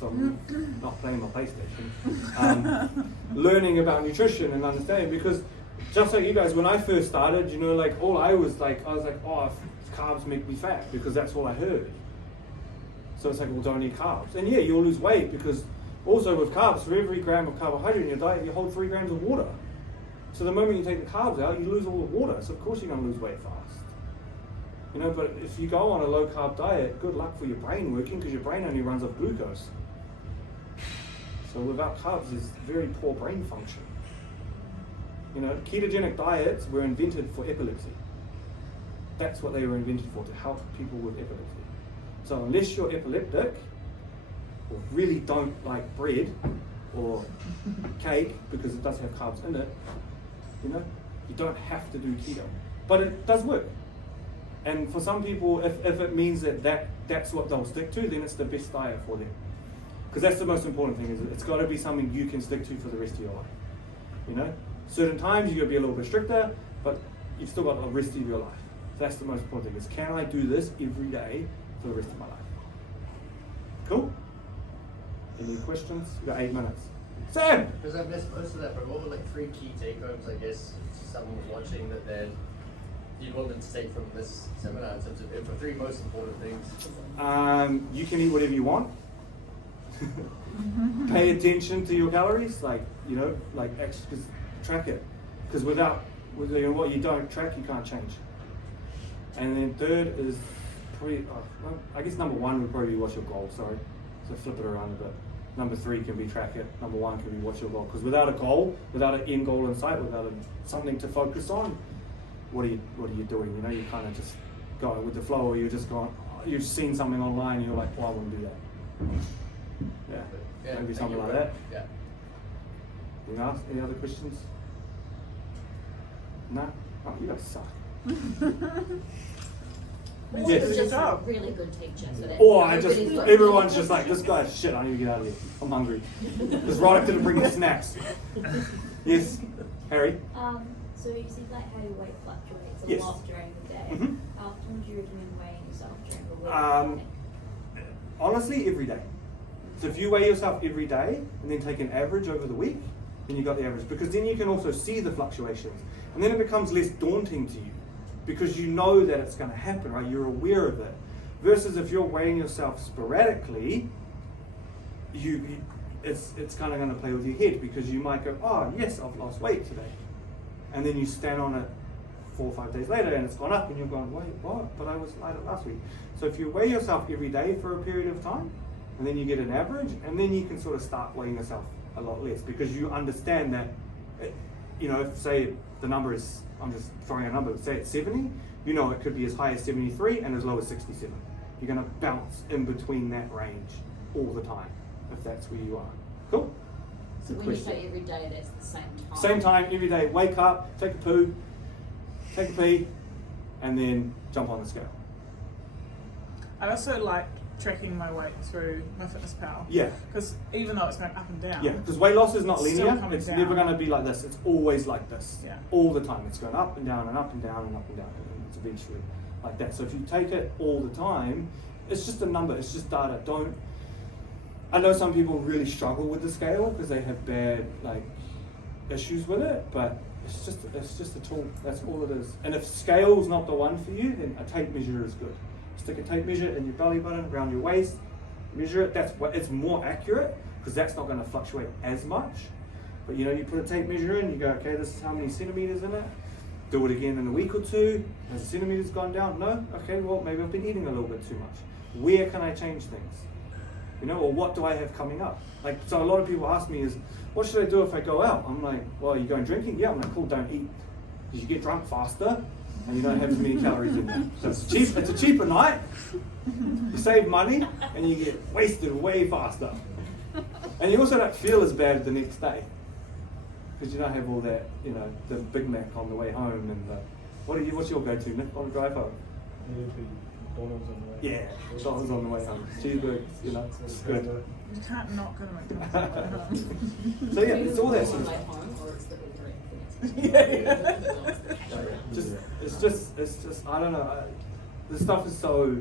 so I'm not playing my PlayStation. Learning about nutrition and understanding, because just like you guys, when I first started, you know, like all I was like, oh, carbs make me fat, because that's all I heard. So it's like, well, don't eat carbs. And yeah, you'll lose weight, because also with carbs, for every gram of carbohydrate in your diet, you hold 3 grams of water. So the moment you take the carbs out, you lose all the water. So of course you're going to lose weight fast. You know, but if you go on a low carb diet, good luck for your brain working, because your brain only runs off glucose. So without carbs, there's very poor brain function. You know, ketogenic diets were invented for epilepsy. That's what they were invented for, to help people with epilepsy. So unless you're epileptic, or really don't like bread or cake, because it does have carbs in it, you know, you don't have to do keto. But it does work. And for some people, if it means that's what they'll stick to, then it's the best diet for them. Because that's the most important thing, is it's got to be something you can stick to for the rest of your life. You know, certain times you've got to be a little bit stricter, but you've still got the rest of your life. That's the most important thing, is can I do this every day for the rest of my life? Cool? Any questions? You've got 8 minutes. Sam! Because I missed most of that, but what were like 3 key take-homes, I guess, if someone was watching that you'd want them to take from this seminar in terms of the 3 most important things? You can eat whatever you want. Pay attention to your calories, like, you know, like track it. Because without what you don't track, you can't change. And then third is probably, well, I guess number 1 would probably be what's your goal, sorry. So flip it around a bit. Number 3 can be track it. Number 1 can be what's your goal. Because without a goal, without an end goal in sight, without something to focus on, what are you doing? You know, you kind of just go with the flow, or you're just going, you've seen something online and you're like, well, I want to do that. Yeah, maybe something like that. Yeah. Anything else? Any other questions? No? Oh, you guys suck. Well, Yes. you're just a Job. really good teacher. So that Or everyone's just like, this guy's shit, I need to get out of here. I'm hungry. Just right up to the bring snacks. Yes, Harry? So you said like how your weight fluctuates a Yes. lot during the day. Mhm. How often would you recommend weighing yourself during the week? Honestly, every day. So if you weigh yourself every day and then take an average over the week, then you got the average. Because then you can also see the fluctuations. And then it becomes less daunting to you, because you know that it's going to happen, right? You're aware of it. Versus if you're weighing yourself sporadically, it's kind of going to play with your head, because you might go, oh yes, I've lost weight today. And then you stand on it 4 or 5 days later and it's gone up, and you're going, wait, what? But I was lighter last week. So if you weigh yourself every day for a period of time, and then you get an average, and then you can sort of start weighing yourself a lot less, because you understand that, you know, if say the number is, I'm just throwing a number, say it's 70, you know it could be as high as 73 and as low as 67. You're going to bounce in between that range all the time, if that's where you are. Cool? So when you say every day, that's the same time? Same time, every day. Wake up, take a poo, take a pee, and then jump on the scale. I also like tracking my weight through MyFitnessPal. Yeah. Because even though it's going up and down. Yeah, because weight loss is not It's still linear. coming It's down. never going to be like this. It's always like this. Yeah. All the time. It's going up and down and up and down and up and down. And it's eventually like that. So if you take it all the time, it's just a number. It's just data. I know some people really struggle with the scale because they have bad issues with it, but it's just a tool. That's all it is. And if scale's not the one for you, then a tape measure is good. Stick a tape measure in your belly button, around your waist, measure it. It's more accurate, because that's not going to fluctuate as much. But you know, you put a tape measure in, you go, okay, this is how many centimeters in it. Do it again in a week or 2. Has the centimeters gone down? No? Okay, well, maybe I've been eating a little bit too much. Where can I change things? You know, or what do I have coming up? So a lot of people ask me is, what should I do if I go out? I'm like, well, are you going drinking? Yeah. I'm like, cool, don't eat. Because you get drunk faster and you don't have as many calories in there. So it's a cheaper night, you save money, and you get wasted way faster. And you also don't feel as bad the next day, because you don't have all that, you know, the Big Mac on the way home and what's your go-to, Nick, on the drive home? McDonald's on the way. Yeah, McDonald's on the way home. Cheeseburgers, you know, it's good. You can't not go to McDonald's on the way home. So yeah, it's all that sort of Way stuff. home, or it's the week direct. It's just, I don't know. This stuff is so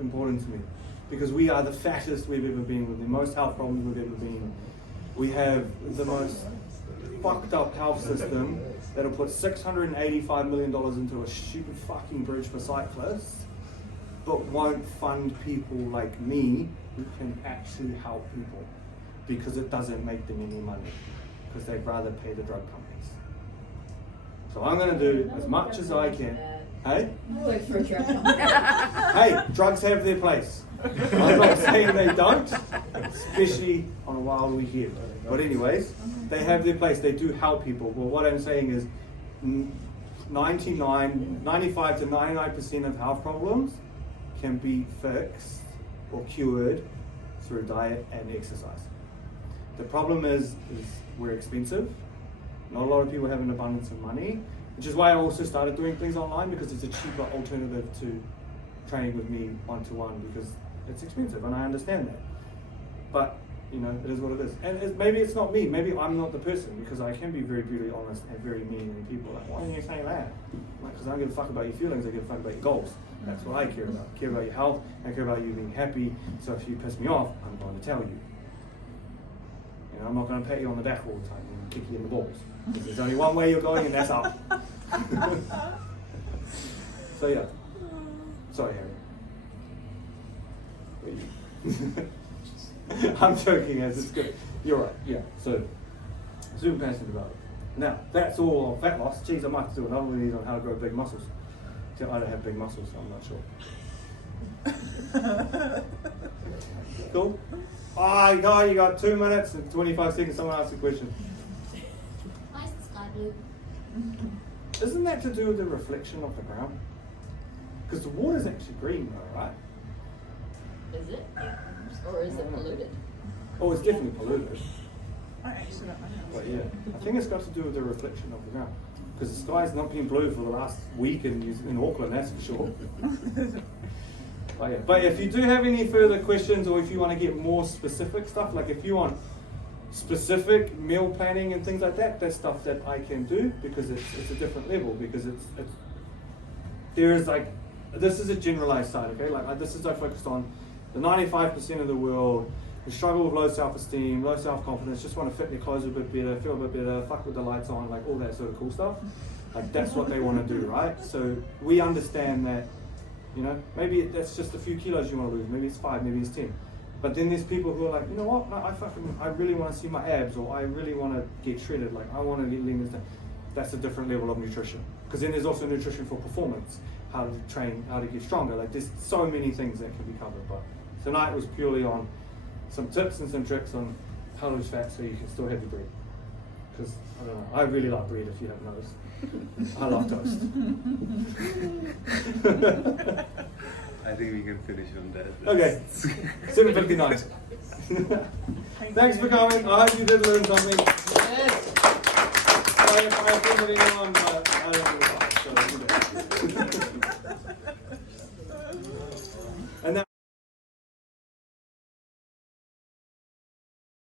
important to me. because we are the fattest we've ever been, with the most health problems we've ever been. We have the most fucked up health system that'll put $685 million into a stupid fucking bridge for cyclists, but won't fund people like me who can actually help people, because it doesn't make them any money, because they'd rather pay the drug companies. So I'm going to do as much as I can. Hey? I work for a drug company. Hey, drugs have their place. I'm not saying they don't, especially on a wild weekend. But anyways, they have their place. They do help people. Well, what I'm saying is 95 to 99% of health problems can be fixed or cured through diet and exercise. The problem is we're expensive. Not a lot of people have an abundance of money, which is why I also started doing things online, because it's a cheaper alternative to training with me one-to-one, because it's expensive, and I understand that. But, you know, it is what it is. And maybe it's not me, maybe I'm not the person, because I can be very brutally honest and very mean, and people are like, why are you saying that? Like, because I don't give a fuck about your feelings, I give a fuck about your goals. That's what I care about. I care about your health, I care about you being happy, so if you piss me off, I'm going to tell you. You know, I'm not going to pat you on the back all the time and kick you in the balls. There's only one way you're going, and that's up. So yeah. Sorry, Harry. I'm joking, as it's good. You're right, yeah. So, super passionate about it. Now, that's all on fat loss. Geez, I might have to do another one of these on how to grow big muscles. Except I don't have big muscles, so I'm not sure. Cool? Oh, you got 2 minutes and 25 seconds. Someone ask a question. Why is the sky blue? Isn't that to do with the reflection of the ground? Because the water's actually green though, right? Is it? Or is it polluted? Oh, it's definitely polluted. I actually don't know. But yeah, I think it's got to do with the reflection of the ground. Because the sky's not been blue for the last week in Auckland, that's for sure. But if you do have any further questions, or if you want to get more specific stuff, like if you want specific meal planning and things like that, that's stuff that I can do, because it's a different level, because there is like, this is a generalized side, okay? Like this is I focused on the 95% of the world who struggle with low self-esteem, low self-confidence, just want to fit their clothes a bit better, feel a bit better, fuck with the lights on, like all that sort of cool stuff. Like that's what they want to do, right? So we understand that, you know, maybe that's just a few kilos you want to lose, maybe it's 5, maybe it's 10. But then there's people who are like, you know what, I really want to see my abs, or I really want to get shredded, like I want to get lean. That's a different level of nutrition. Because then there's also nutrition for performance, how to train, how to get stronger. Like there's so many things that can be covered. But tonight was purely on some tips and some tricks on how to lose fat so you can still have your bread. Because, I don't know, I really like bread, if you haven't noticed. I love toast. I think we can finish on that. Okay, 7:59. Thanks for coming. I hope you did learn something. Yes. I offended anyone, but I don't know why, so you do.